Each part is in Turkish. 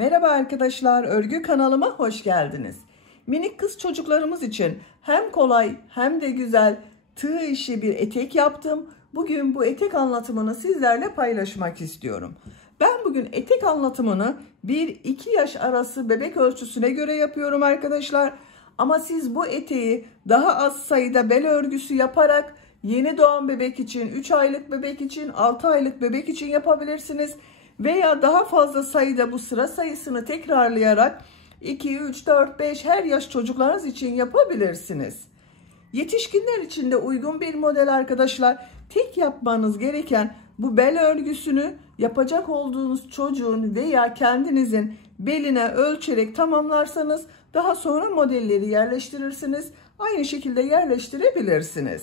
Merhaba arkadaşlar, örgü kanalıma hoş geldiniz. Minik kız çocuklarımız için hem kolay hem de güzel tığ işi bir etek yaptım. Bugün bu etek anlatımını sizlerle paylaşmak istiyorum. Ben bugün etek anlatımını 1-2 yaş arası bebek ölçüsüne göre yapıyorum arkadaşlar. Ama siz bu eteği daha az sayıda bel örgüsü yaparak yeni doğan bebek için, 3 aylık bebek için, 6 aylık bebek için yapabilirsiniz. Veya daha fazla sayıda bu sıra sayısını tekrarlayarak 2, 3, 4, 5 her yaş çocuklarınız için yapabilirsiniz. Yetişkinler için de uygun bir model arkadaşlar. Tek yapmanız gereken bu bel örgüsünü yapacak olduğunuz çocuğun veya kendinizin beline ölçerek tamamlarsanız daha sonra modelleri yerleştirirsiniz. Aynı şekilde yerleştirebilirsiniz.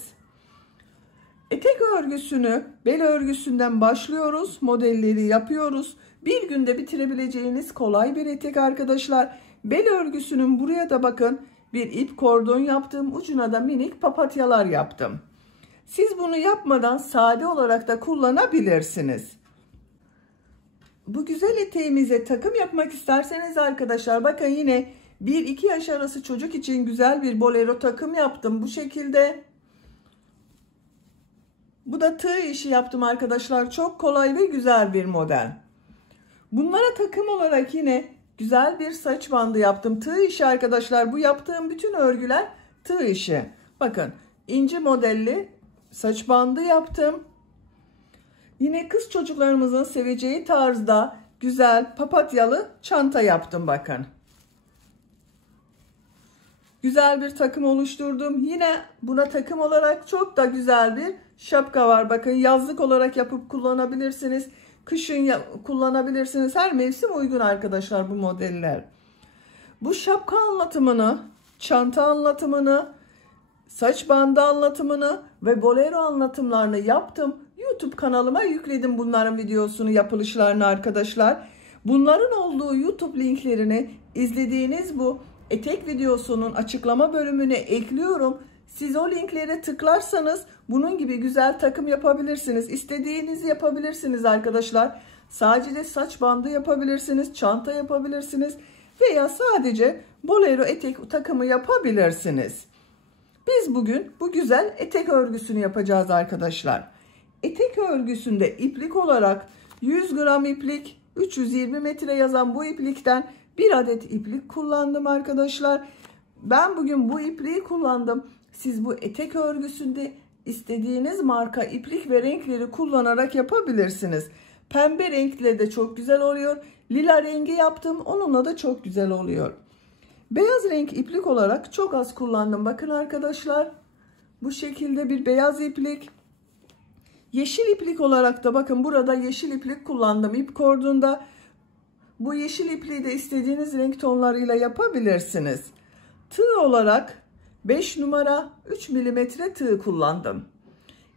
Etek örgüsünü bel örgüsünden başlıyoruz. Modelleri yapıyoruz. Bir günde bitirebileceğiniz kolay bir etek arkadaşlar. Bel örgüsünün buraya da bakın bir ip kordon yaptım. Ucuna da minik papatyalar yaptım. Siz bunu yapmadan sade olarak da kullanabilirsiniz. Bu güzel eteğimize takım yapmak isterseniz arkadaşlar bakın yine 1-2 yaş arası çocuk için güzel bir bolero takım yaptım. Bu şekilde. Bu da tığ işi yaptım arkadaşlar. Çok kolay ve güzel bir model. Bunlara takım olarak yine güzel bir saç bandı yaptım. Tığ işi arkadaşlar. Bu yaptığım bütün örgüler tığ işi. Bakın inci modelli saç bandı yaptım. Yine kız çocuklarımızın seveceği tarzda güzel papatyalı çanta yaptım bakın. Güzel bir takım oluşturdum. Yine buna takım olarak çok da güzel bir şapka var. Bakın yazlık olarak yapıp kullanabilirsiniz. Kışın kullanabilirsiniz. Her mevsim uygun arkadaşlar bu modeller. Bu şapka anlatımını, çanta anlatımını, saç bandı anlatımını ve bolero anlatımlarını yaptım. YouTube kanalıma yükledim bunların videosunu, yapılışlarını arkadaşlar. Bunların olduğu YouTube linklerini izlediğiniz bu etek videosunun açıklama bölümüne ekliyorum. Siz o linklere tıklarsanız bunun gibi güzel takım yapabilirsiniz. İstediğinizi yapabilirsiniz arkadaşlar. Sadece saç bandı yapabilirsiniz, çanta yapabilirsiniz veya sadece bolero etek takımı yapabilirsiniz. Biz bugün bu güzel etek örgüsünü yapacağız arkadaşlar. Etek örgüsünde iplik olarak 100 gram iplik, 320 metre yazan bu iplikten bir adet iplik kullandım arkadaşlar. Ben bugün bu ipliği kullandım. Siz bu etek örgüsünde istediğiniz marka iplik ve renkleri kullanarak yapabilirsiniz. Pembe renkle de çok güzel oluyor. Lila rengi yaptım. Onunla da çok güzel oluyor. Beyaz renk iplik olarak çok az kullandım. Bakın arkadaşlar. Bu şekilde bir beyaz iplik. Yeşil iplik olarak da bakın burada yeşil iplik kullandım. İp kordonda. Bu yeşil ipliği de istediğiniz renk tonlarıyla yapabilirsiniz. Tığ olarak 5 numara 3 milimetre tığ kullandım.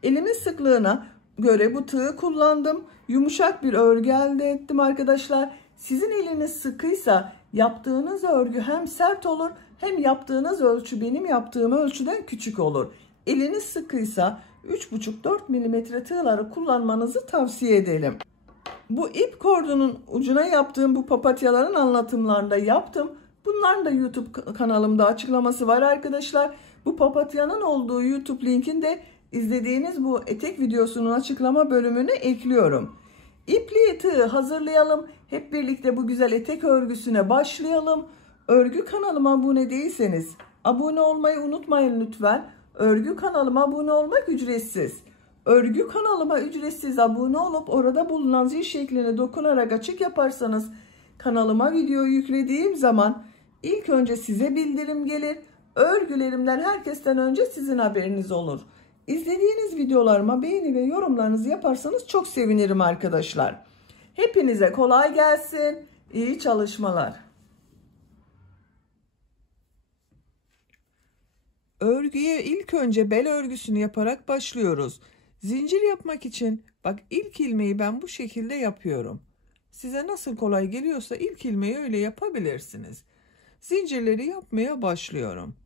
Elimin sıklığına göre bu tığı kullandım. Yumuşak bir örgü elde ettim arkadaşlar. Sizin eliniz sıkıysa yaptığınız örgü hem sert olur hem yaptığınız ölçü benim yaptığım ölçüden küçük olur. Eliniz sıkıysa 3,5-4 milimetre tığları kullanmanızı tavsiye ederim. Bu ip kordonun ucuna yaptığım bu papatyaların anlatımlarını da yaptım. Bunların da YouTube kanalımda açıklaması var arkadaşlar. Bu papatyanın olduğu YouTube linkini de izlediğiniz bu etek videosunun açıklama bölümüne ekliyorum. İpliği tığı hazırlayalım. Hep birlikte bu güzel etek örgüsüne başlayalım. Örgü kanalıma abone değilseniz abone olmayı unutmayın lütfen. Örgü kanalıma abone olmak ücretsiz. Örgü kanalıma ücretsiz abone olup orada bulunan zil şekline dokunarak açık yaparsanız kanalıma video yüklediğim zaman ilk önce size bildirim gelir. Örgülerimden herkesten önce sizin haberiniz olur. İzlediğiniz videolarıma beğeni ve yorumlarınızı yaparsanız çok sevinirim arkadaşlar. Hepinize kolay gelsin. İyi çalışmalar. Örgüye ilk önce bel örgüsünü yaparak başlıyoruz. Zincir yapmak için bak ilk ilmeği ben bu şekilde yapıyorum. Size nasıl kolay geliyorsa ilk ilmeği öyle yapabilirsiniz. Zincirleri yapmaya başlıyorum.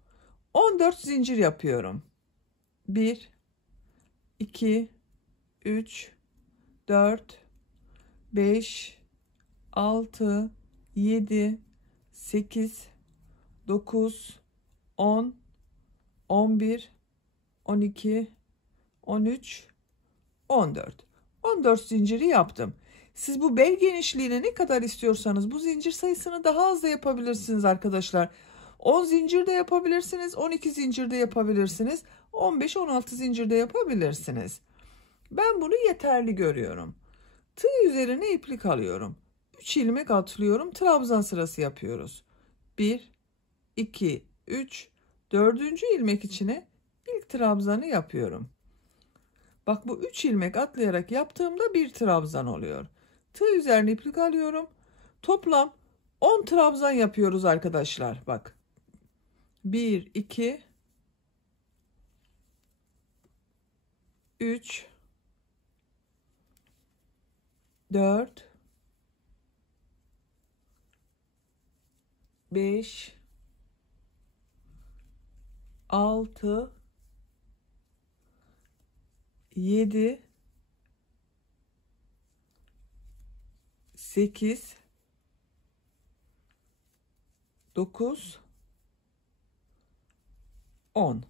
14 zincir yapıyorum. 1, 2, 3, 4, 5, 6, 7, 8, 9, 10, 11, 12, 13, 14. 14 zinciri yaptım. Siz bu bel genişliğine ne kadar istiyorsanız bu zincir sayısını daha az da yapabilirsiniz arkadaşlar. 10 zincir de yapabilirsiniz, 12 zincir de yapabilirsiniz, 15-16 zincir de yapabilirsiniz. Ben bunu yeterli görüyorum. Tığ üzerine iplik alıyorum. 3 ilmek atlıyorum, trabzan sırası yapıyoruz. 1, 2, 3, 4. ilmek içine ilk trabzanı yapıyorum. Bak bu 3 ilmek atlayarak yaptığımda bir trabzan oluyor. Tığ üzerine iplik alıyorum. Toplam 10 trabzan yapıyoruz arkadaşlar. Bak. 1, 2, 3, 4, 5, 6, 7, 8, 9, 10.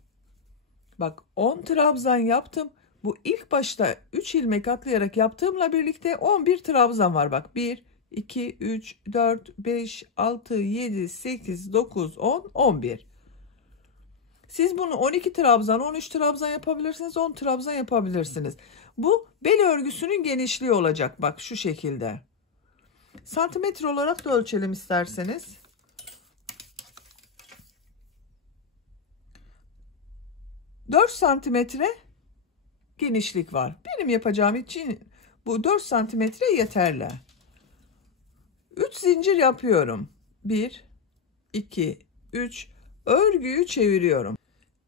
Bak 10 trabzan yaptım. Bu ilk başta 3 ilmek atlayarak yaptığımla birlikte 11 trabzan var. Bak 1, 2, 3, 4, 5, 6, 7, 8, 9, 10, 11. Siz bunu 12 trabzan, 13 trabzan yapabilirsiniz, 10 trabzan yapabilirsiniz. Bu bel örgüsünün genişliği olacak. Bak şu şekilde. Santimetre olarak da ölçelim isterseniz. 4 santimetre genişlik var. Benim yapacağım için bu 4 santimetre yeterli. 3 zincir yapıyorum. 1, 2, 3. Örgüyü çeviriyorum.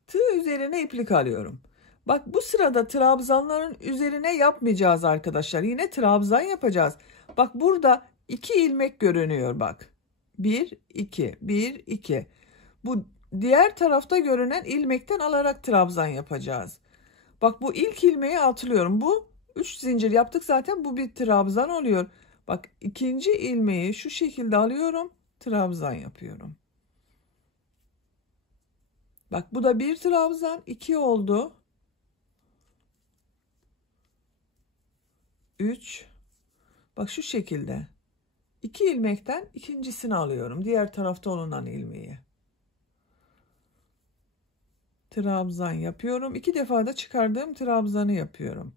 Tığ üzerine iplik alıyorum. Bak bu sırada trabzanların üzerine yapmayacağız arkadaşlar. Yine trabzan yapacağız. Bak burada 2 ilmek görünüyor bak. 1, 2, 1, 2. Bu diğer tarafta görünen ilmekten alarak trabzan yapacağız. Bak bu ilk ilmeği atlıyorum. Bu 3 zincir yaptık zaten, bu bir trabzan oluyor. Bak ikinci ilmeği şu şekilde alıyorum. Trabzan yapıyorum. Bak bu da bir trabzan, 2 oldu. 3. Bak şu şekilde. 2 ilmekten ikincisini alıyorum. Diğer tarafta olunan ilmeği. Trabzan yapıyorum. 2 defa da çıkardığım trabzanı yapıyorum.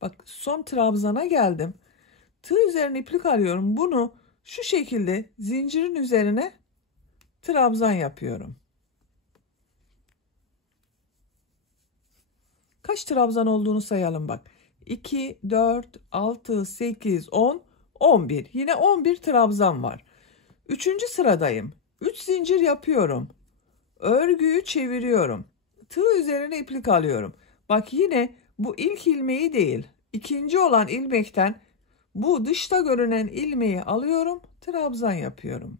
Bak son trabzana geldim. Tığ üzerine iplik alıyorum. Bunu şu şekilde zincirin üzerine trabzan yapıyorum. Kaç trabzan olduğunu sayalım bak. 2, 4, 6, 8, 10, 11. Yine 11 trabzan var. 3. sıradayım. 3 zincir yapıyorum. Örgüyü çeviriyorum. Tığ üzerine iplik alıyorum. Bak yine bu ilk ilmeği değil, ikinci olan ilmekten bu dışta görünen ilmeği alıyorum. Trabzan yapıyorum.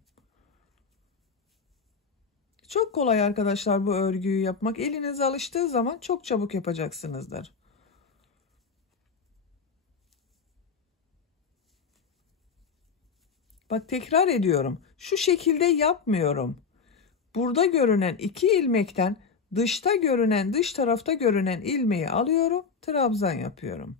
Çok kolay arkadaşlar bu örgüyü yapmak. Eliniz alıştığı zaman çok çabuk yapacaksınızdır. Bak tekrar ediyorum. Şu şekilde yapmıyorum. Burada görünen 2 ilmekten dışta görünen, dış tarafta görünen ilmeği alıyorum. Trabzan yapıyorum.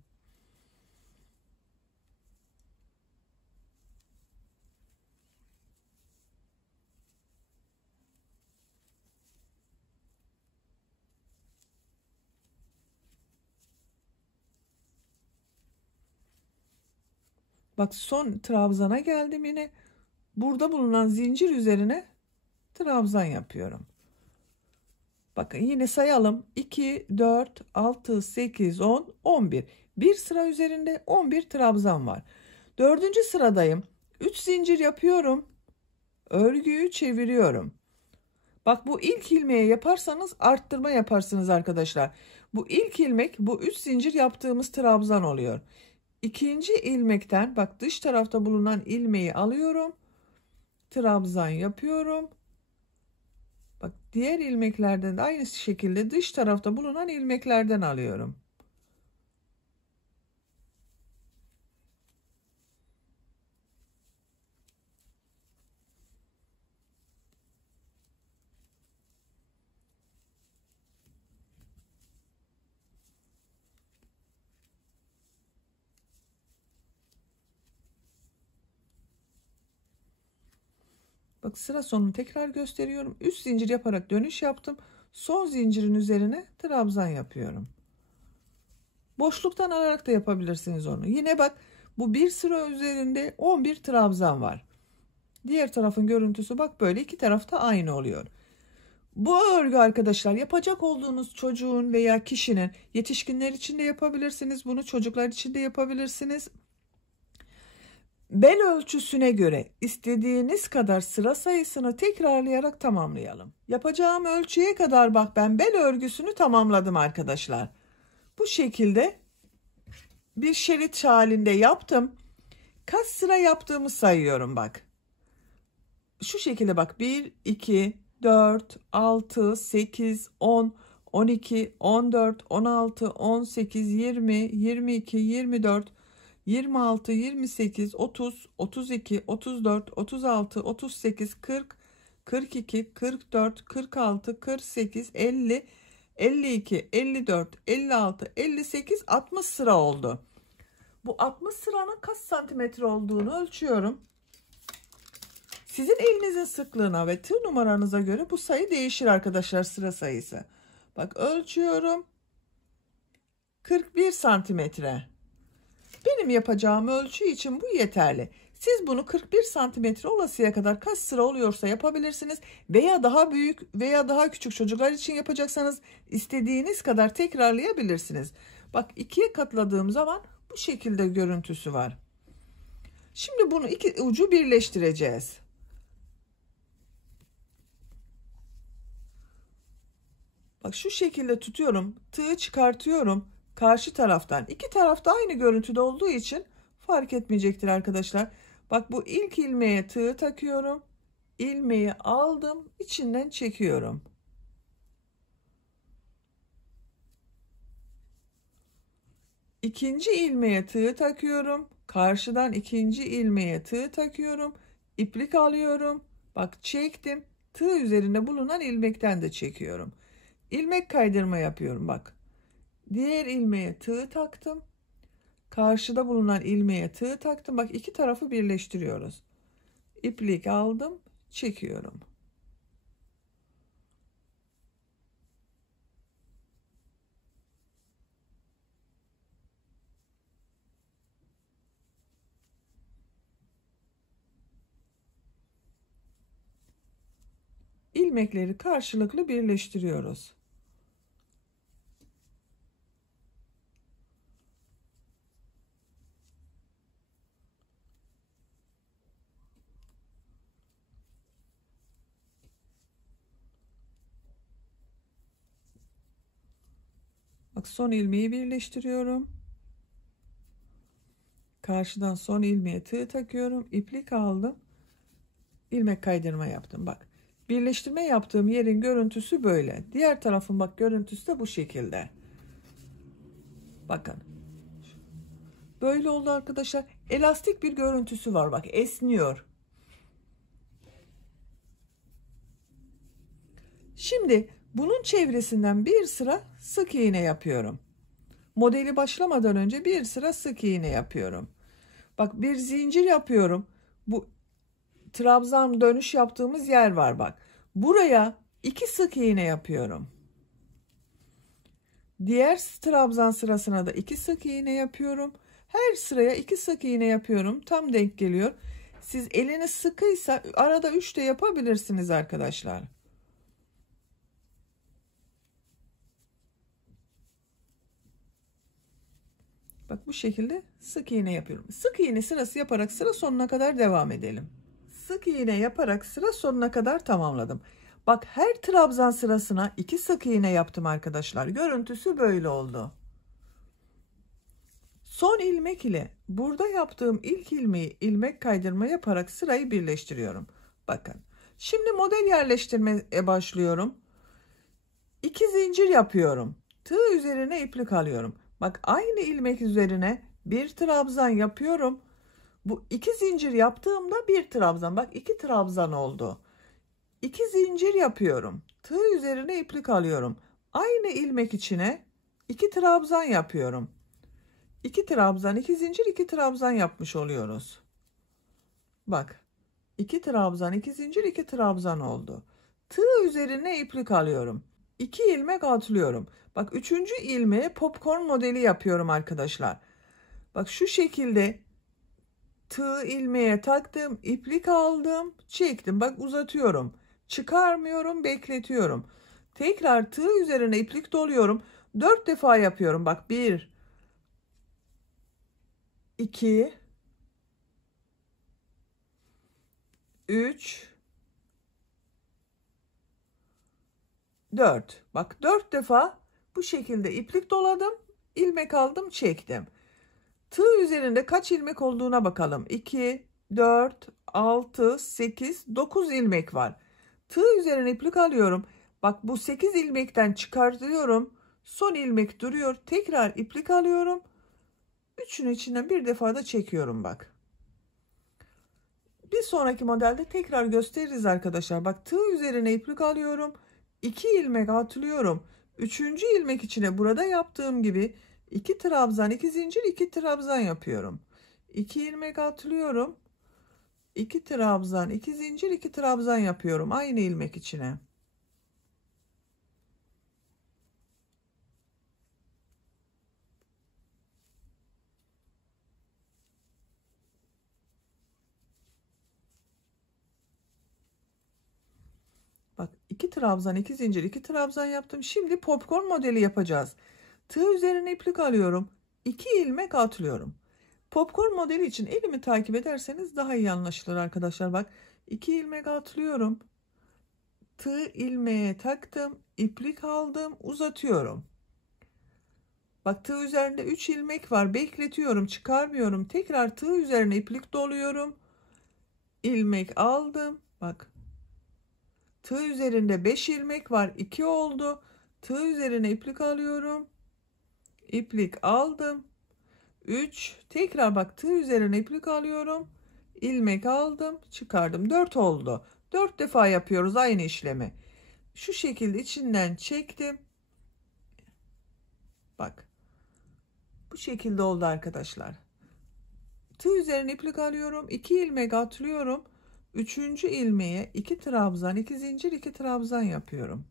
Bak son trabzana geldim yine. Burada bulunan zincir üzerine trabzan yapıyorum. Bakın yine sayalım. 2, 4, 6, 8, 10, 11. Bir sıra üzerinde 11 trabzan var. 4. sıradayım. 3 zincir yapıyorum. Örgüyü çeviriyorum. Bak bu ilk ilmeğe yaparsanız arttırma yaparsınız arkadaşlar. Bu ilk ilmek bu 3 zincir yaptığımız trabzan oluyor. İkinci ilmekten bak dış tarafta bulunan ilmeği alıyorum. Trabzan yapıyorum. Bak diğer ilmeklerden de aynı şekilde dış tarafta bulunan ilmeklerden alıyorum. Bak sıra sonunu tekrar gösteriyorum. 3 zincir yaparak dönüş yaptım. Son zincirin üzerine trabzan yapıyorum. Boşluktan alarak da yapabilirsiniz onu. Yine bak bu bir sıra üzerinde 11 trabzan var. Diğer tarafın görüntüsü bak böyle iki tarafta aynı oluyor. Bu örgü arkadaşlar yapacak olduğunuz çocuğun veya kişinin, yetişkinler için de yapabilirsiniz. Bunu çocuklar için de yapabilirsiniz. Bel ölçüsüne göre istediğiniz kadar sıra sayısını tekrarlayarak tamamlayalım. Yapacağım ölçüye kadar bak ben bel örgüsünü tamamladım arkadaşlar. Bu şekilde bir şerit halinde yaptım. Kaç sıra yaptığımı sayıyorum bak. Şu şekilde bak 1, 2, 4, 6, 8, 10, 12, 14, 16, 18, 20, 22, 24, 26, 28, 30, 32, 34, 36, 38, 40, 42, 44, 46, 48, 50, 52, 54, 56, 58, 60 sıra oldu. Bu 60 sıranın kaç santimetre olduğunu ölçüyorum. Sizin elinizin sıklığına ve tığ numaranıza göre bu sayı değişir arkadaşlar, sıra sayısı. Bak ölçüyorum. 41 santimetre. Benim yapacağım ölçü için bu yeterli. Siz bunu 41 santimetre olasıya kadar kaç sıra oluyorsa yapabilirsiniz. Veya daha büyük veya daha küçük çocuklar için yapacaksanız istediğiniz kadar tekrarlayabilirsiniz. Bak ikiye katladığım zaman bu şekilde görüntüsü var. Şimdi bunu iki ucu birleştireceğiz. Bak şu şekilde tutuyorum. Tığı çıkartıyorum. Karşı taraftan. İki tarafta aynı görüntüde olduğu için fark etmeyecektir arkadaşlar. Bak bu ilk ilmeğe tığı takıyorum. İlmeği aldım. İçinden çekiyorum. İkinci ilmeğe tığı takıyorum. Karşıdan ikinci ilmeğe tığı takıyorum. İplik alıyorum. Bak çektim. Tığ üzerinde bulunan ilmekten de çekiyorum. İlmek kaydırma yapıyorum bak. Diğer ilmeğe tığ taktım. Karşıda bulunan ilmeğe tığ taktım. Bak iki tarafı birleştiriyoruz. İplik aldım, çekiyorum. İlmekleri karşılıklı birleştiriyoruz. Bak son ilmeği birleştiriyorum. Karşıdan son ilmeğe tığ takıyorum. İplik aldım. İlmek kaydırma yaptım. Bak. Birleştirme yaptığım yerin görüntüsü böyle. Diğer tarafın bak görüntüsü de bu şekilde. Bakın. Böyle oldu arkadaşlar. Elastik bir görüntüsü var. Bak esniyor. Şimdi bunun çevresinden bir sıra sık iğne yapıyorum. Modeli başlamadan önce bir sıra sık iğne yapıyorum. Bak bir zincir yapıyorum. Bu trabzan dönüş yaptığımız yer var bak. Buraya 2 sık iğne yapıyorum. Diğer trabzan sırasına da 2 sık iğne yapıyorum. Her sıraya 2 sık iğne yapıyorum. Tam denk geliyor. Siz eliniz sıkıysa arada 3 de yapabilirsiniz arkadaşlar. Bak bu şekilde sık iğne yapıyorum. Sık iğne sırası yaparak sıra sonuna kadar devam edelim. Sık iğne yaparak sıra sonuna kadar tamamladım. Bak her trabzan sırasına 2 sık iğne yaptım arkadaşlar. Görüntüsü böyle oldu. Son ilmek ile burada yaptığım ilk ilmeği ilmek kaydırma yaparak sırayı birleştiriyorum. Bakın. Şimdi model yerleştirmeye başlıyorum. 2 zincir yapıyorum. Tığ üzerine iplik alıyorum. Bak aynı ilmek üzerine bir trabzan yapıyorum. Bu 2 zincir yaptığımda bir trabzan. Bak 2 trabzan oldu. 2 zincir yapıyorum. Tığ üzerine iplik alıyorum. Aynı ilmek içine 2 trabzan yapıyorum. 2 trabzan, 2 zincir, 2 trabzan yapmış oluyoruz. Bak 2 trabzan, 2 zincir, 2 trabzan oldu. Tığ üzerine iplik alıyorum. 2 ilmek atlıyorum. Bak 3. ilmeğe popcorn modeli yapıyorum arkadaşlar. Bak şu şekilde tığ ilmeğe taktım, iplik aldım, çektim. Bak uzatıyorum. Çıkarmıyorum, bekletiyorum. Tekrar tığ üzerine iplik doluyorum. 4 defa yapıyorum. Bak 1 2 3 4. Bak 4 defa bu şekilde iplik doladım, ilmek aldım, çektim. Tığ üzerinde kaç ilmek olduğuna bakalım. 2 4 6 8 9 ilmek var. Tığ üzerine iplik alıyorum. Bak bu 8 ilmekten çıkartıyorum. Son ilmek duruyor. Tekrar iplik alıyorum. Üçünün içinden bir defa da çekiyorum bak. Bir sonraki modelde tekrar gösteririz arkadaşlar. Bak tığ üzerine iplik alıyorum. 2 ilmek atlıyorum. 3. ilmek içine burada yaptığım gibi 2 trabzan, 2 zincir, 2 trabzan yapıyorum. 2 ilmek atlıyorum. 2 trabzan, 2 zincir, 2 trabzan yapıyorum aynı ilmek içine. Bak 2 trabzan, 2 zincir, 2 trabzan yaptım. Şimdi popcorn modeli yapacağız. Tığ üzerine iplik alıyorum. 2 ilmek atlıyorum. Popcorn modeli için elimi takip ederseniz daha iyi anlaşılır arkadaşlar. Bak 2 ilmek atlıyorum. Tığ ilmeğe taktım. İplik aldım. Uzatıyorum. Bak tığ üzerinde 3 ilmek var. Bekletiyorum. Çıkarmıyorum. Tekrar tığ üzerine iplik doluyorum. İlmek aldım. Bak. Tığ üzerinde 5 ilmek var. 2 oldu. Tığ üzerine iplik alıyorum. İplik aldım. 3. Tekrar bak tığ üzerine iplik alıyorum. İlmek aldım. Çıkardım. 4 oldu. 4 defa yapıyoruz aynı işlemi. Şu şekilde içinden çektim. Bak. Bu şekilde oldu arkadaşlar. Tığ üzerine iplik alıyorum. 2 ilmek atlıyorum. 3. ilmeğe 2 trabzan, 2 zincir, 2 trabzan yapıyorum.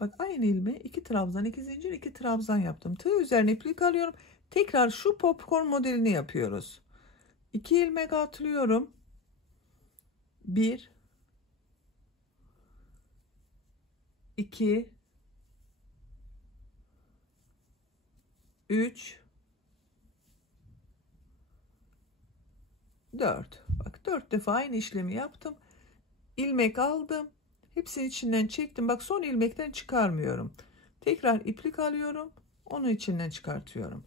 Bak aynı ilmeğe 2 trabzan, 2 zincir, 2 trabzan yaptım. Tığ üzerine iplik alıyorum. Tekrar şu popcorn modelini yapıyoruz. 2 ilmek atlıyorum. 1 2 3 4. Bak 4 defa aynı işlemi yaptım. İlmek aldım. Hepsini içinden çektim. Bak son ilmekten çıkarmıyorum. Tekrar iplik alıyorum. Onu içinden çıkartıyorum.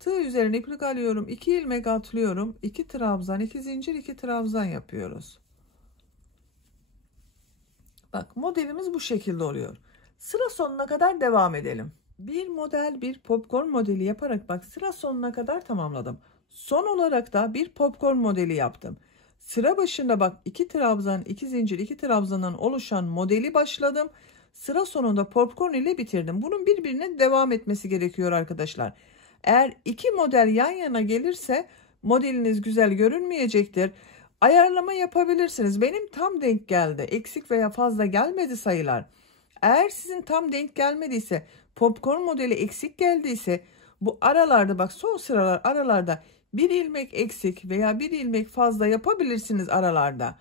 Tığ üzerine iplik alıyorum. 2 ilmek atlıyorum. 2 trabzan, 2 zincir, 2 trabzan yapıyoruz. Bak modelimiz bu şekilde oluyor. Sıra sonuna kadar devam edelim. Bir model, bir popcorn modeli yaparak bak sıra sonuna kadar tamamladım. Son olarak da bir popcorn modeli yaptım. Sıra başında bak 2 trabzan, 2 zincir, 2 trabzandan oluşan modeli başladım. Sıra sonunda popcorn ile bitirdim. Bunun birbirine devam etmesi gerekiyor arkadaşlar. Eğer iki model yan yana gelirse modeliniz güzel görünmeyecektir. Ayarlama yapabilirsiniz. Benim tam denk geldi. Eksik veya fazla gelmedi sayılar. Eğer sizin tam denk gelmediyse, popcorn modeli eksik geldiyse bu aralarda bak son sıralar aralarda bir ilmek eksik veya bir ilmek fazla yapabilirsiniz aralarda.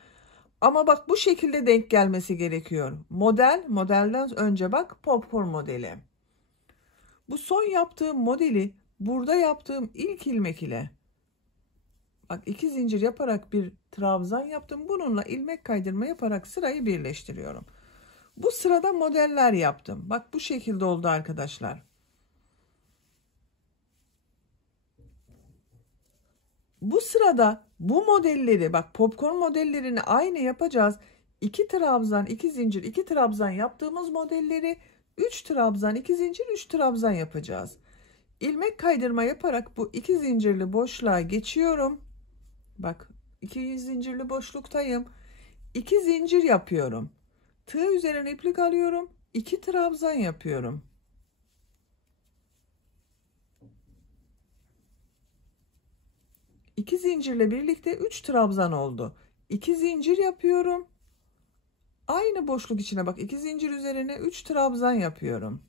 Ama bak bu şekilde denk gelmesi gerekiyor. Modelden önce bak popcorn modeli. Bu son yaptığım modeli burada yaptığım ilk ilmek ile bak 2 zincir yaparak bir trabzan yaptım. Bununla ilmek kaydırma yaparak sırayı birleştiriyorum. Bu sırada modeller yaptım. Bak bu şekilde oldu arkadaşlar. Bu sırada bu modelleri bak popcorn modellerini aynı yapacağız. 2 trabzan 2 zincir 2 trabzan yaptığımız modelleri 3 trabzan 2 zincir 3 trabzan yapacağız. İlmek kaydırma yaparak bu 2 zincirli boşluğa geçiyorum. Bak 2 zincirli boşluktayım. 2 zincir yapıyorum. Tığ üzerine iplik alıyorum. 2 trabzan yapıyorum. İki zincirle birlikte 3 trabzan oldu. 2 zincir yapıyorum. Aynı boşluk içine bak 2 zincir üzerine 3 trabzan yapıyorum.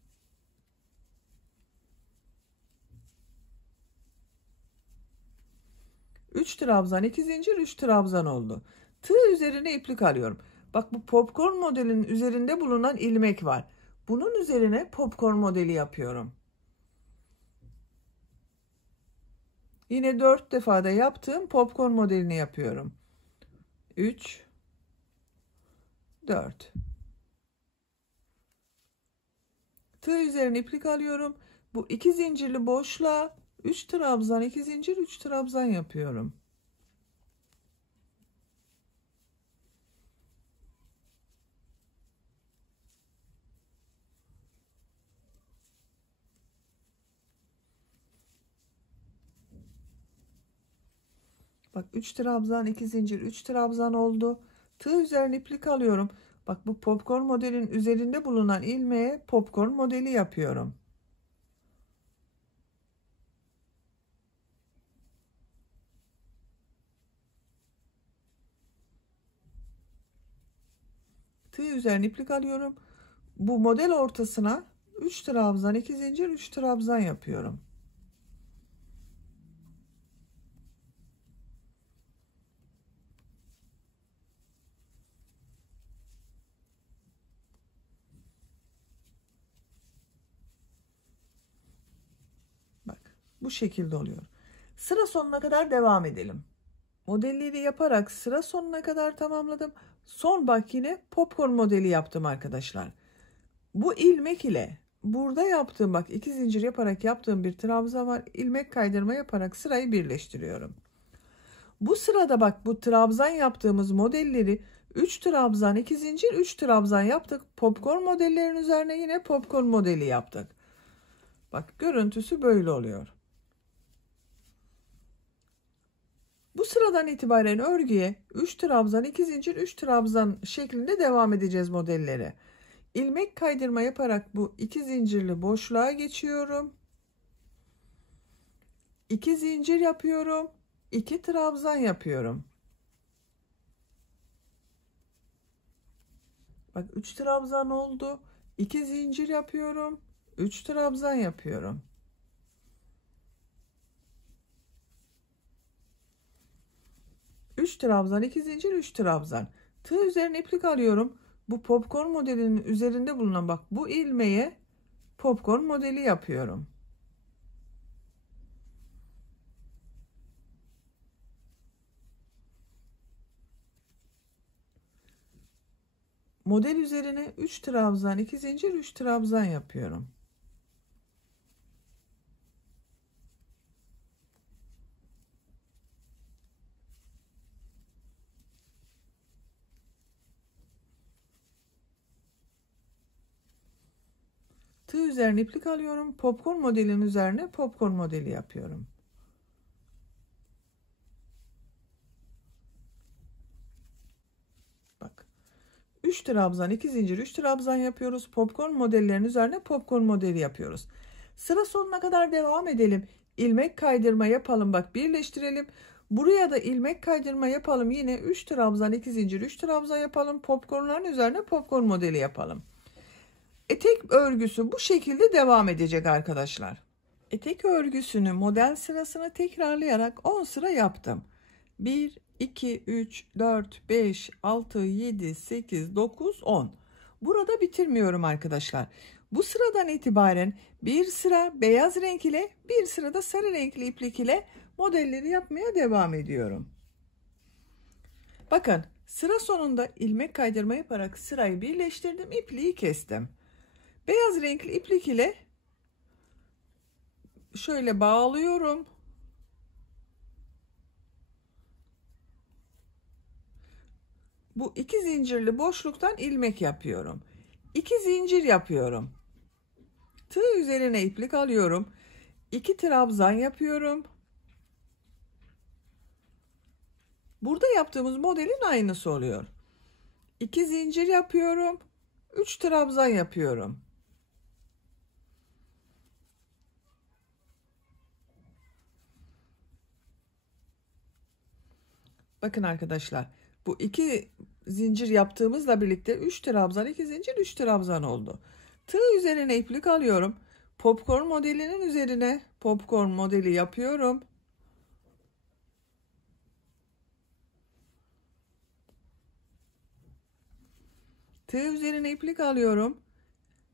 Üç trabzan 2 zincir 3 trabzan oldu. Tığ üzerine iplik alıyorum. Bak bu popcorn modelinin üzerinde bulunan ilmek var. Bunun üzerine popcorn modeli yapıyorum. Yine 4 defada yaptığım popcorn modelini yapıyorum. 3 4 Tığ üzerine iplik alıyorum. Bu 2 zincirli boşluğa 3 trabzan 2 zincir 3 trabzan yapıyorum. Bak 3 trabzan 2 zincir 3 trabzan oldu. Tığ üzerine iplik alıyorum. Bak bu popcorn modelin üzerinde bulunan ilmeğe popcorn modeli yapıyorum. Tığ üzerine iplik alıyorum. Bu model ortasına 3 trabzan 2 zincir 3 trabzan yapıyorum. Bak bu şekilde oluyor. Sıra sonuna kadar devam edelim. Modelleri yaparak sıra sonuna kadar tamamladım. Son bak yine popcorn modeli yaptım arkadaşlar. Bu ilmek ile burada yaptığım bak 2 zincir yaparak yaptığım bir trabzan var. İlmek kaydırma yaparak sırayı birleştiriyorum. Bu sırada bak bu trabzan yaptığımız modelleri 3 trabzan 2 zincir 3 trabzan yaptık. Popcorn modellerin üzerine yine popcorn modeli yaptık. Bak görüntüsü böyle oluyor. Bu sıradan itibaren örgüye 3 trabzan 2 zincir 3 trabzan şeklinde devam edeceğiz modelleri. İlmek kaydırma yaparak bu 2 zincirli boşluğa geçiyorum. 2 zincir yapıyorum. 2 trabzan yapıyorum. Bak 3 trabzan oldu. 2 zincir yapıyorum. 3 trabzan yapıyorum. Üç trabzan 2 zincir 3 trabzan. Tığ üzerine iplik alıyorum. Bu popcorn modelinin üzerinde bulunan bak bu ilmeğe popcorn modeli yapıyorum. Model üzerine 3 trabzan 2 zincir 3 trabzan yapıyorum. Tığ üzerine iplik alıyorum. Popcorn modelin üzerine popcorn modeli yapıyorum. Bak. 3 trabzan 2 zincir 3 trabzan yapıyoruz. Popcorn modellerin üzerine popcorn modeli yapıyoruz. Sıra sonuna kadar devam edelim. İlmek kaydırma yapalım. Bak birleştirelim. Buraya da ilmek kaydırma yapalım. Yine 3 trabzan 2 zincir 3 trabzan yapalım. Popcornların üzerine popcorn modeli yapalım. Etek örgüsü bu şekilde devam edecek arkadaşlar. Etek örgüsünü model sırasını tekrarlayarak 10 sıra yaptım. 1 2, 3, 4, 5, 6, 7, 8, 9, 10. Burada bitirmiyorum arkadaşlar. Bu sıradan itibaren bir sıra beyaz renk ile bir sırada sarı renkli iplik ile modelleri yapmaya devam ediyorum. Bakın sıra sonunda ilmek kaydırma yaparak sırayı birleştirdim, ipliği kestim. Beyaz renkli iplik ile şöyle bağlıyorum. Bu iki zincirli boşluktan ilmek yapıyorum. 2 zincir yapıyorum. Tığ üzerine iplik alıyorum. 2 trabzan yapıyorum. Burada yaptığımız modelin aynısı oluyor. 2 zincir yapıyorum. 3 trabzan yapıyorum. Bakın arkadaşlar, bu 2 zincir yaptığımızla birlikte 3 trabzan, 2 zincir, 3 trabzan oldu. Tığ üzerine iplik alıyorum. Popcorn modelinin üzerine popcorn modeli yapıyorum. Tığ üzerine iplik alıyorum.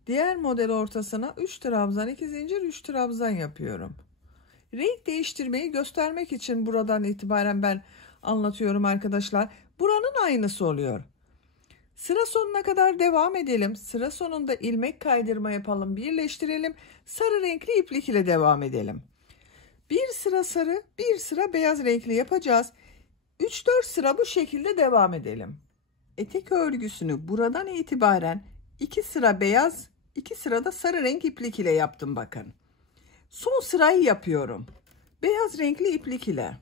Diğer model ortasına 3 trabzan, 2 zincir, 3 trabzan yapıyorum. Renk değiştirmeyi göstermek için buradan itibaren ben anlatıyorum arkadaşlar. Buranın aynısı oluyor. Sıra sonuna kadar devam edelim. Sıra sonunda ilmek kaydırma yapalım, birleştirelim. Sarı renkli iplik ile devam edelim. Bir sıra sarı, bir sıra beyaz renkli yapacağız. 3-4 sıra bu şekilde devam edelim. Etek örgüsünü buradan itibaren 2 sıra beyaz, 2 sırada sarı renk iplik ile yaptım bakın. Son sırayı yapıyorum. Beyaz renkli iplik ile.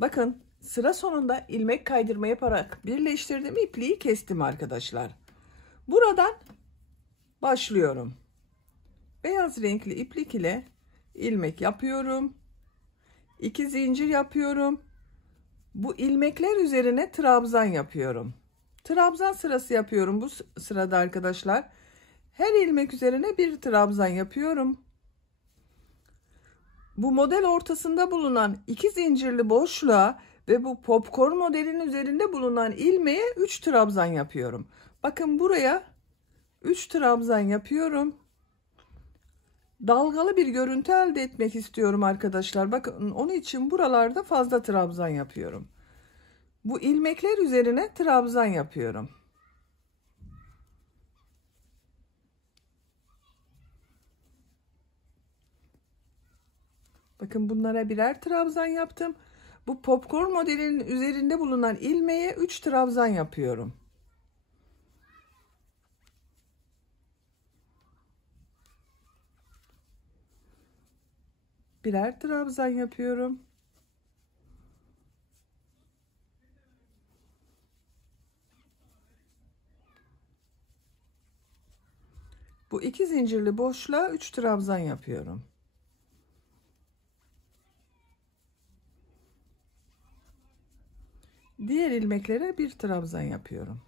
Bakın sıra sonunda ilmek kaydırma yaparak birleştirdim, ipliği kestim arkadaşlar. Buradan başlıyorum. Beyaz renkli iplik ile ilmek yapıyorum. 2 zincir yapıyorum. Bu ilmekler üzerine trabzan yapıyorum. Trabzan sırası yapıyorum bu sırada arkadaşlar. Her ilmek üzerine bir trabzan yapıyorum. Bu model ortasında bulunan 2 zincirli boşluğa ve bu popcorn modelin üzerinde bulunan ilmeğe 3 trabzan yapıyorum. Bakın buraya 3 trabzan yapıyorum. Dalgalı bir görüntü elde etmek istiyorum arkadaşlar. Bakın onun için buralarda fazla trabzan yapıyorum. Bu ilmekler üzerine trabzan yapıyorum. Bakın bunlara birer trabzan yaptım. Bu popcorn modelinin üzerinde bulunan ilmeğe 3 trabzan yapıyorum. Birer trabzan yapıyorum. Bu 2 zincirli boşluğa 3 trabzan yapıyorum. Diğer ilmeklere bir trabzan yapıyorum.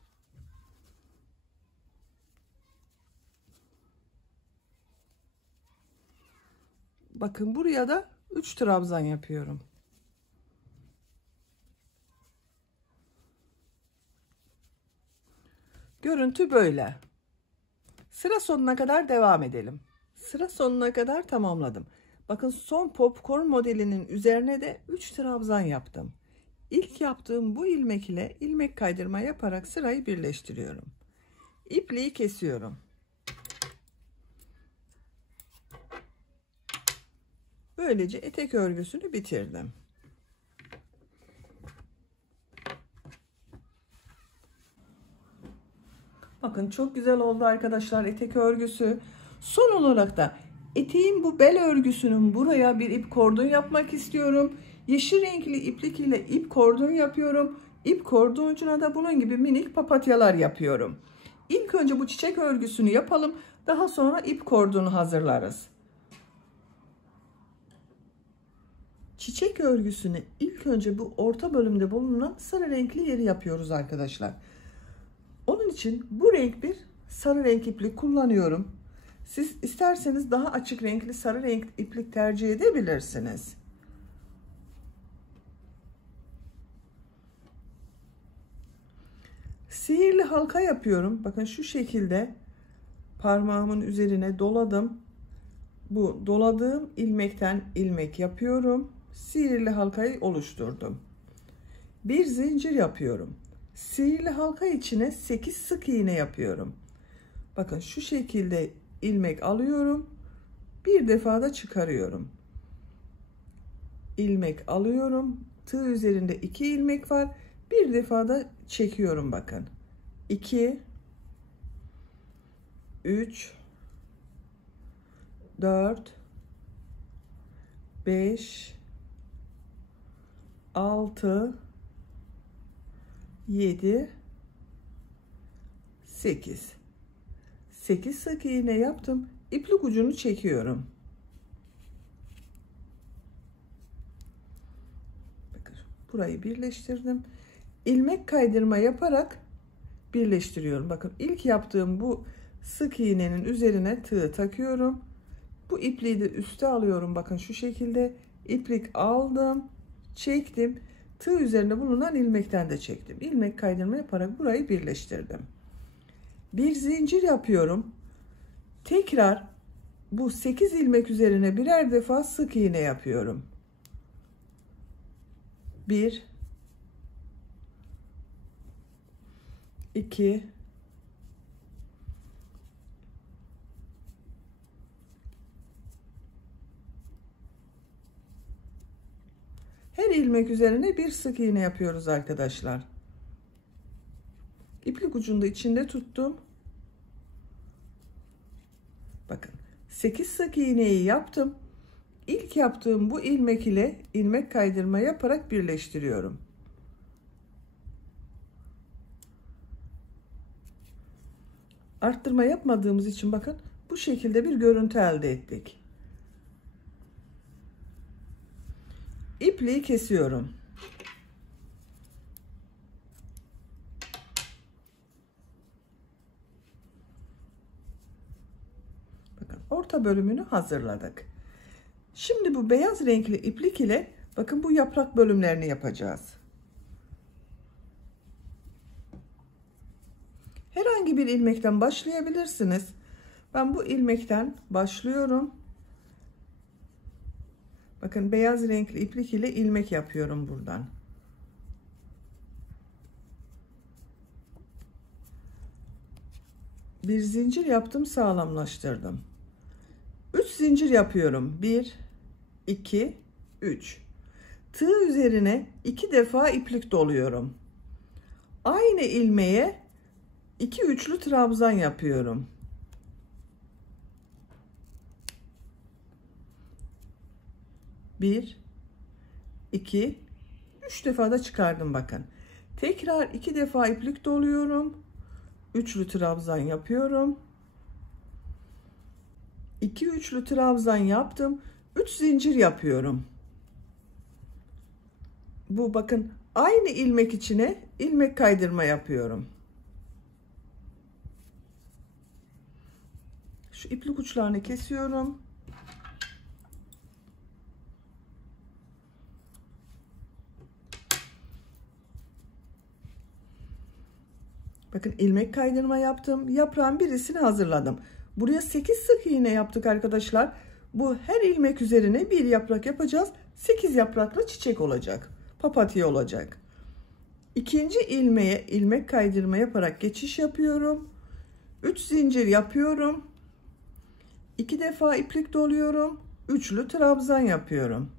Bakın buraya da 3 trabzan yapıyorum. Görüntü böyle. Sıra sonuna kadar devam edelim. Sıra sonuna kadar tamamladım. Bakın son popcorn modelinin üzerine de 3 trabzan yaptım. İlk yaptığım bu ilmek ile ilmek kaydırma yaparak sırayı birleştiriyorum. İpliği kesiyorum. Böylece etek örgüsünü bitirdim. Bakın çok güzel oldu arkadaşlar etek örgüsü. Son olarak da eteğin bu bel örgüsünün buraya bir ip kordon yapmak istiyorum. Yeşil renkli iplik ile ip kordon yapıyorum. İp kordoncuna da bunun gibi minik papatyalar yapıyorum. İlk önce bu çiçek örgüsünü yapalım. Daha sonra ip kordonu hazırlarız. Çiçek örgüsünü ilk önce bu orta bölümde bulunan sarı renkli yeri yapıyoruz arkadaşlar. Onun için bu renk bir sarı renk iplik kullanıyorum. Siz isterseniz daha açık renkli sarı renk iplik tercih edebilirsiniz. Sihirli halka yapıyorum. Bakın şu şekilde parmağımın üzerine doladım. Bu doladığım ilmekten ilmek yapıyorum. Sihirli halkayı oluşturdum. Bir zincir yapıyorum. Sihirli halka içine 8 sık iğne yapıyorum. Bakın şu şekilde ilmek alıyorum. Bir defa da çıkarıyorum. İlmek alıyorum. Tığ üzerinde 2 ilmek var. Bir defa da çekiyorum bakın. 2 3 4 5 6 7 8 sık iğne yaptım. İplik ucunu çekiyorum. Bakın burayı birleştirdim. İlmek kaydırma yaparak birleştiriyorum. Bakın ilk yaptığım bu sık iğnenin üzerine tığ takıyorum. Bu ipliği de üste alıyorum. Bakın şu şekilde iplik aldım, çektim. Tığ üzerine bulunan ilmekten de çektim. İlmek kaydırma yaparak burayı birleştirdim. Bir zincir yapıyorum. Tekrar bu 8 ilmek üzerine birer defa sık iğne yapıyorum. 1 2 Her ilmek üzerine bir sık iğne yapıyoruz arkadaşlar. İplik ucunu da içinde tuttum. Bakın 8 sık iğneyi yaptım. İlk yaptığım bu ilmek ile ilmek kaydırma yaparak birleştiriyorum. Arttırma yapmadığımız için bakın bu şekilde bir görüntü elde ettik. İpliği kesiyorum. Bakın orta bölümünü hazırladık. Şimdi bu beyaz renkli iplik ile bakın bu yaprak bölümlerini yapacağız. Herhangi bir ilmekten başlayabilirsiniz. Ben bu ilmekten başlıyorum. Bakın beyaz renkli iplik ile ilmek yapıyorum buradan. Bir zincir yaptım, sağlamlaştırdım. 3 zincir yapıyorum. 1 2 3. Tığ üzerine 2 defa iplik doluyorum. Aynı ilmeğe 2 üçlü trabzan yapıyorum. 1 2 3 defa da çıkardım bakın. Tekrar 2 defa iplik doluyorum. Üçlü trabzan yapıyorum. 2 üçlü trabzan yaptım. 3 zincir yapıyorum. Bu bakın aynı ilmek içine ilmek kaydırma yapıyorum. Şu iplik uçlarını kesiyorum. Bakın ilmek kaydırma yaptım. Yaprağın birisini hazırladım. Buraya 8 sık iğne yaptık arkadaşlar. Bu her ilmek üzerine bir yaprak yapacağız. 8 yapraklı çiçek olacak. Papatya olacak. İkinci ilmeğe ilmek kaydırma yaparak geçiş yapıyorum. 3 zincir yapıyorum. 2 defa iplik doluyorum. Üçlü trabzan yapıyorum.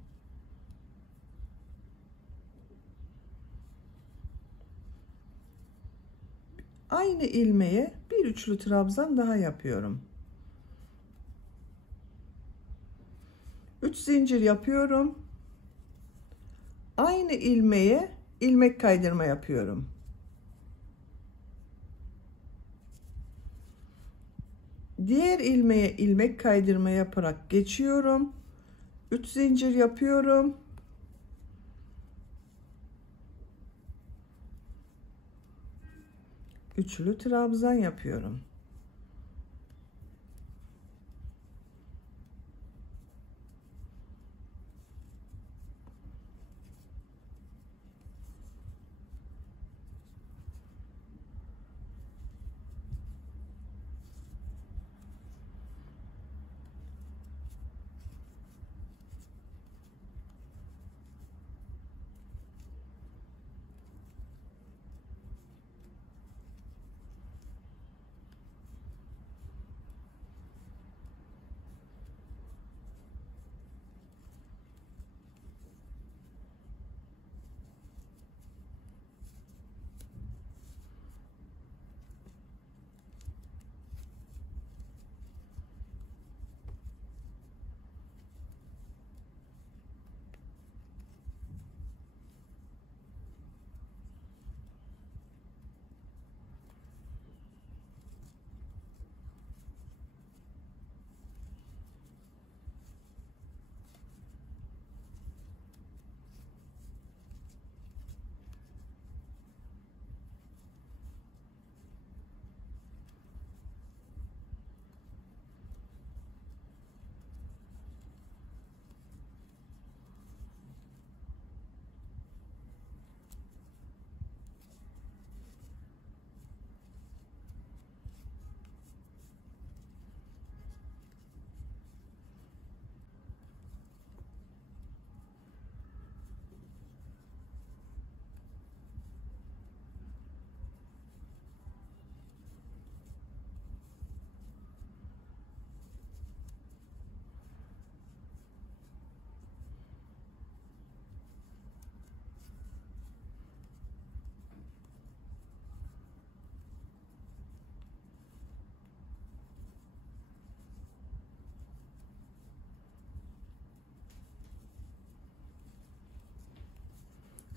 Aynı ilmeğe bir üçlü trabzan daha yapıyorum. 3 zincir yapıyorum. Aynı ilmeğe ilmek kaydırma yapıyorum. Diğer ilmeğe ilmek kaydırma yaparak geçiyorum. 3 zincir yapıyorum. Üçlü trabzan yapıyorum.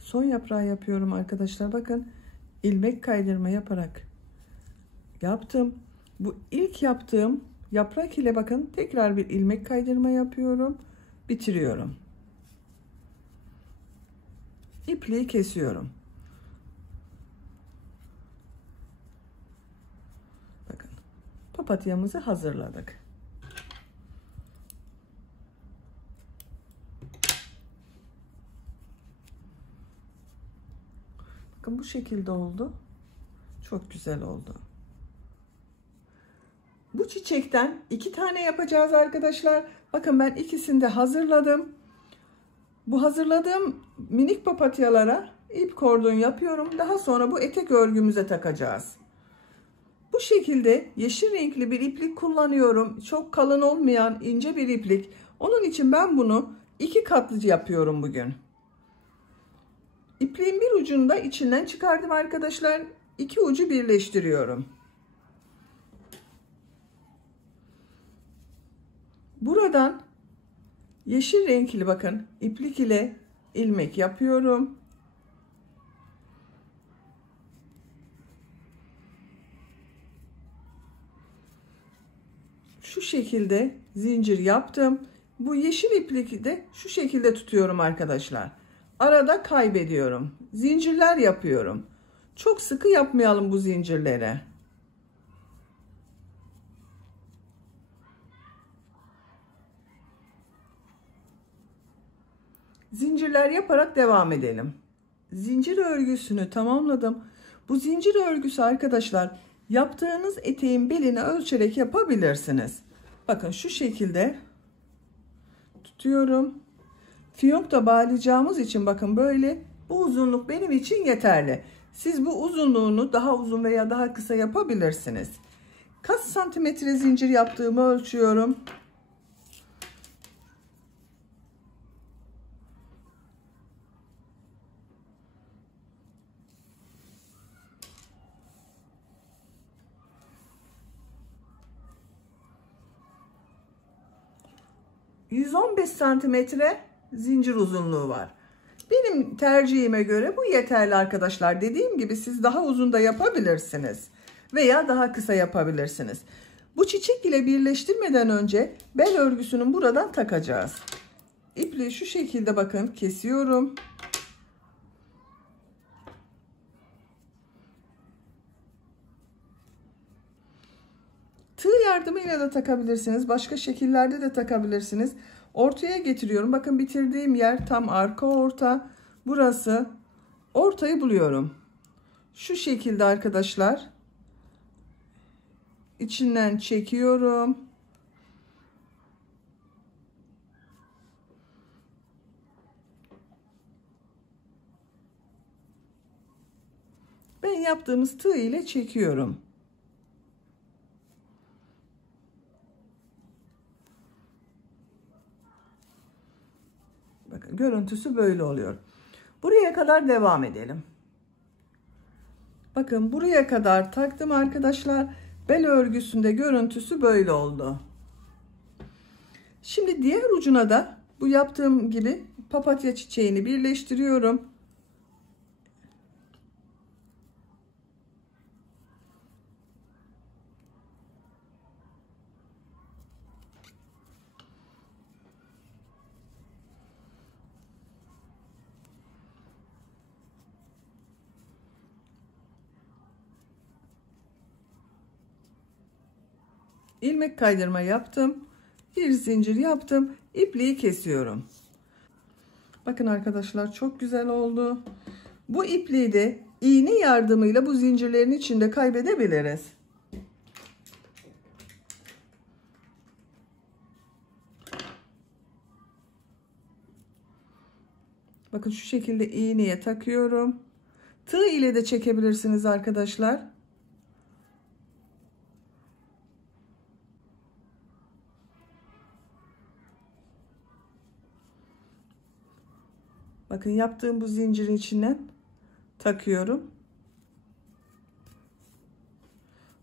son yaprağı yapıyorum arkadaşlar. Bakın ilmek kaydırma yaparak yaptım. Bu ilk yaptığım yaprak ile bakın tekrar bir ilmek kaydırma yapıyorum. Bitiriyorum. İpliği kesiyorum. Bakın papatyamızı hazırladık. Bakın bu şekilde oldu. Çok güzel oldu. Bu çiçekten 2 tane yapacağız arkadaşlar. Bakın ben ikisini de hazırladım. Bu hazırladığım minik papatyalara ip kordon yapıyorum. Daha sonra bu etek örgümüze takacağız. Bu şekilde yeşil renkli bir iplik kullanıyorum. Çok kalın olmayan ince bir iplik. Onun için ben bunu 2 katlı yapıyorum bugün. İpliğin bir ucunu da içinden çıkardım arkadaşlar. 2 ucu birleştiriyorum. Buradan yeşil renkli bakın iplik ile ilmek yapıyorum. Şu şekilde zincir yaptım. Bu yeşil iplik de şu şekilde tutuyorum arkadaşlar. Arada kaybediyorum. Zincirler yapıyorum. Çok sıkı yapmayalım bu zincirleri. Zincirler yaparak devam edelim. Zincir örgüsünü tamamladım. Bu zincir örgüsü arkadaşlar yaptığınız eteğin belini ölçerek yapabilirsiniz. Bakın şu şekilde tutuyorum. Fiyonk da bağlayacağımız için bakın böyle bu uzunluk benim için yeterli. Siz bu uzunluğunu daha uzun veya daha kısa yapabilirsiniz. Kaç santimetre zincir yaptığımı ölçüyorum. ...115 santimetre zincir uzunluğu var. Benim tercihime göre bu yeterli arkadaşlar. Dediğim gibi siz daha uzun da yapabilirsiniz. Veya daha kısa yapabilirsiniz. Bu çiçek ile birleştirmeden önce bel örgüsünün buradan takacağız. İpliği şu şekilde bakın kesiyorum. Tığ yardımıyla da takabilirsiniz. Başka şekillerde de takabilirsiniz. Ortaya getiriyorum. Bakın bitirdiğim yer tam arka orta. Burası. Ortayı buluyorum. Şu şekilde arkadaşlar. İçinden çekiyorum. Ben yaptığımız tığ ile çekiyorum. Bakın görüntüsü böyle oluyor. Buraya kadar devam edelim. Bakın buraya kadar taktım arkadaşlar. Bel örgüsünde görüntüsü böyle oldu. Şimdi diğer ucuna da bu yaptığım gibi papatya çiçeğini birleştiriyorum. İlmek kaydırma yaptım. Bir zincir yaptım. İpliği kesiyorum. Bakın arkadaşlar çok güzel oldu. Bu ipliği de iğne yardımıyla bu zincirlerin içinde kaybedebiliriz. Bakın şu şekilde iğneye takıyorum. Tığ ile de çekebilirsiniz arkadaşlar. Bakın yaptığım bu zincirin içinden takıyorum.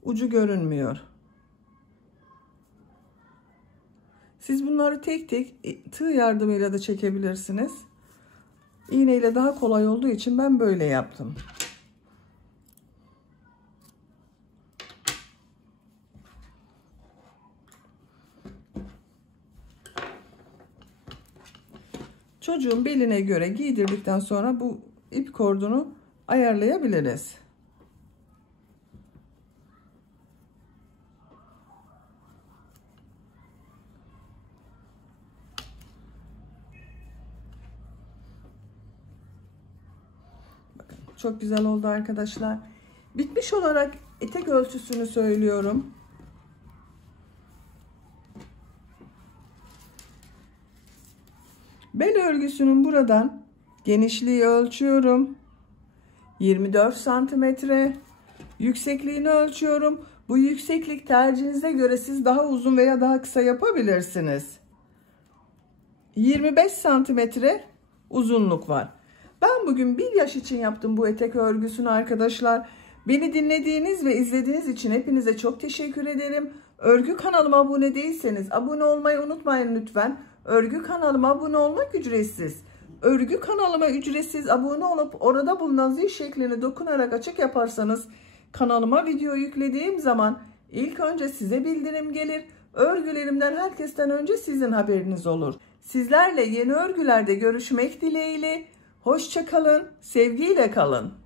Ucu görünmüyor. Siz bunları tek tek tığ yardımıyla da çekebilirsiniz. İğneyle daha kolay olduğu için ben böyle yaptım. Çocuğun beline göre giydirdikten sonra bu ip kordonu ayarlayabiliriz. Bakın çok güzel oldu arkadaşlar. Bitmiş olarak etek ölçüsünü söylüyorum. Bel örgüsünün buradan genişliği ölçüyorum. 24 santimetre. Yüksekliğini ölçüyorum. Bu yükseklik tercihinize göre siz daha uzun veya daha kısa yapabilirsiniz. 25 santimetre uzunluk var. Ben bugün 1 yaş için yaptım bu etek örgüsünü arkadaşlar. Beni dinlediğiniz ve izlediğiniz için hepinize çok teşekkür ederim. Örgü kanalıma abone değilseniz abone olmayı unutmayın lütfen. Örgü kanalıma abone olmak ücretsiz. Örgü kanalıma ücretsiz abone olup orada bulunan zil şeklini dokunarak açık yaparsanız kanalıma video yüklediğim zaman ilk önce size bildirim gelir. Örgülerimden herkesten önce sizin haberiniz olur. Sizlerle yeni örgülerde görüşmek dileğiyle. Hoşça kalın, sevgiyle kalın.